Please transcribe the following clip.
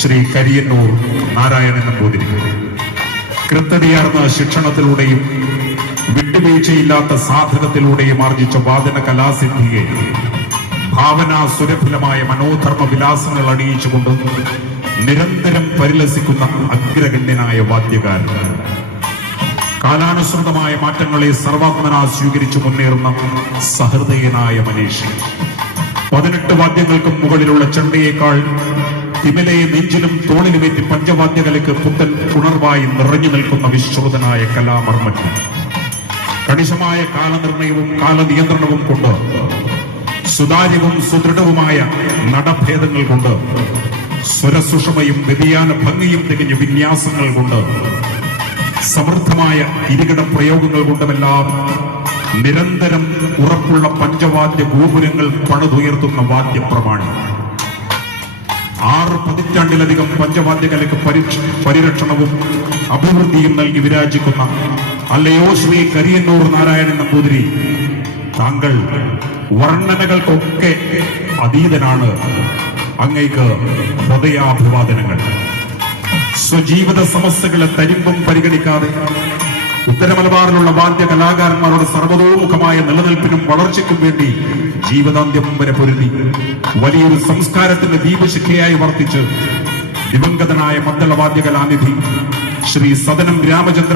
ശ്രീ കരിയന്നൂർ നാരായണൻ നമ്പൂതിരി. കൃത്യതയാർന്ന ശിക്ഷണത്തിലൂടെയും വിട്ടുവീഴ്ചയില്ലാത്ത സാധനത്തിലൂടെയും ആർജിച്ച വാദന കലാസിദ്ധിയെ ഭാവനാ സുരഭിലമായ മനോധർമ്മ വിലാസങ്ങൾ അണിയിച്ചുകൊണ്ട് നിരന്തരം പരിലസിക്കുന്ന അഗ്രഗണ്യനായ വാദ്യകാരൻ. കാലാനുസൃതമായ മാറ്റങ്ങളെ സർവാത്മനാ സ്വീകരിച്ചു മുന്നേറുന്ന സഹൃദയനായ മനീഷി. 18 വാദ്യങ്ങൾക്കും മുകളിലുള്ള ചെണ്ടയേക്കാൾ തിമിലയെ നെഞ്ചിലും തോളിലുമേറ്റി പഞ്ചവാദ്യകലയ്ക്ക് പുത്തൻ ഉണർവായി നിറഞ്ഞു നിൽക്കുന്ന വിശ്രുതനായ കലാമർമ്മൻ. കണിശമായ കാലനിർണയവും കാലനിയന്ത്രണവും കൊണ്ട്, സുതാര്യവും സുദൃഢവുമായ നടഭേദങ്ങൾ കൊണ്ട്, സ്വരസുഷമയും വ്യതിയാന ഭംഗിയും തികഞ്ഞ വിന്യാസങ്ങൾ കൊണ്ട്, സമൃദ്ധമായ ഇരികട പ്രയോഗങ്ങൾ കൊണ്ടുമെല്ലാം നിരന്തരം ഉറപ്പുള്ള പഞ്ചവാദ്യ ഗോപുരങ്ങൾ പണിതുയർത്തുന്ന വാദ്യപ്രമാണി. 6 പതിറ്റാണ്ടിലധികം പഞ്ചവാദ്യകലയ്ക്ക് പരിരക്ഷണവും അഭിവൃദ്ധിയും നൽകി വിരാജിക്കുന്ന അല്ലയോ ശ്രീ കരിയന്നൂർ നാരായണൻ നമ്പൂതിരി, താങ്കൾ വർണ്ണനകൾക്കൊക്കെ അതീതനാണ്. അങ്ങയ്ക്ക് ഹൃദയാഭിവാദനങ്ങൾ. സ്വജീവിത സമസ്യകളെ തരിമ്പും പരിഗണിക്കാതെ ഉത്തരമലബാറിലുള്ള വാദ്യ കലാകാരന്മാരുടെ സർവതോമുഖമായ നിലനിൽപ്പിനും വളർച്ചയ്ക്കും വേണ്ടി ജീവിതാന്ത്യം വരെ പൊരുതി വലിയൊരു സംസ്കാരത്തിന്റെ ദീപശിഖയായി വർത്തിച്ച് ദിവംഗതനായ മദ്ദള വാദ്യകലാനിധി ശ്രീ സദനം രാമചന്ദ്രൻ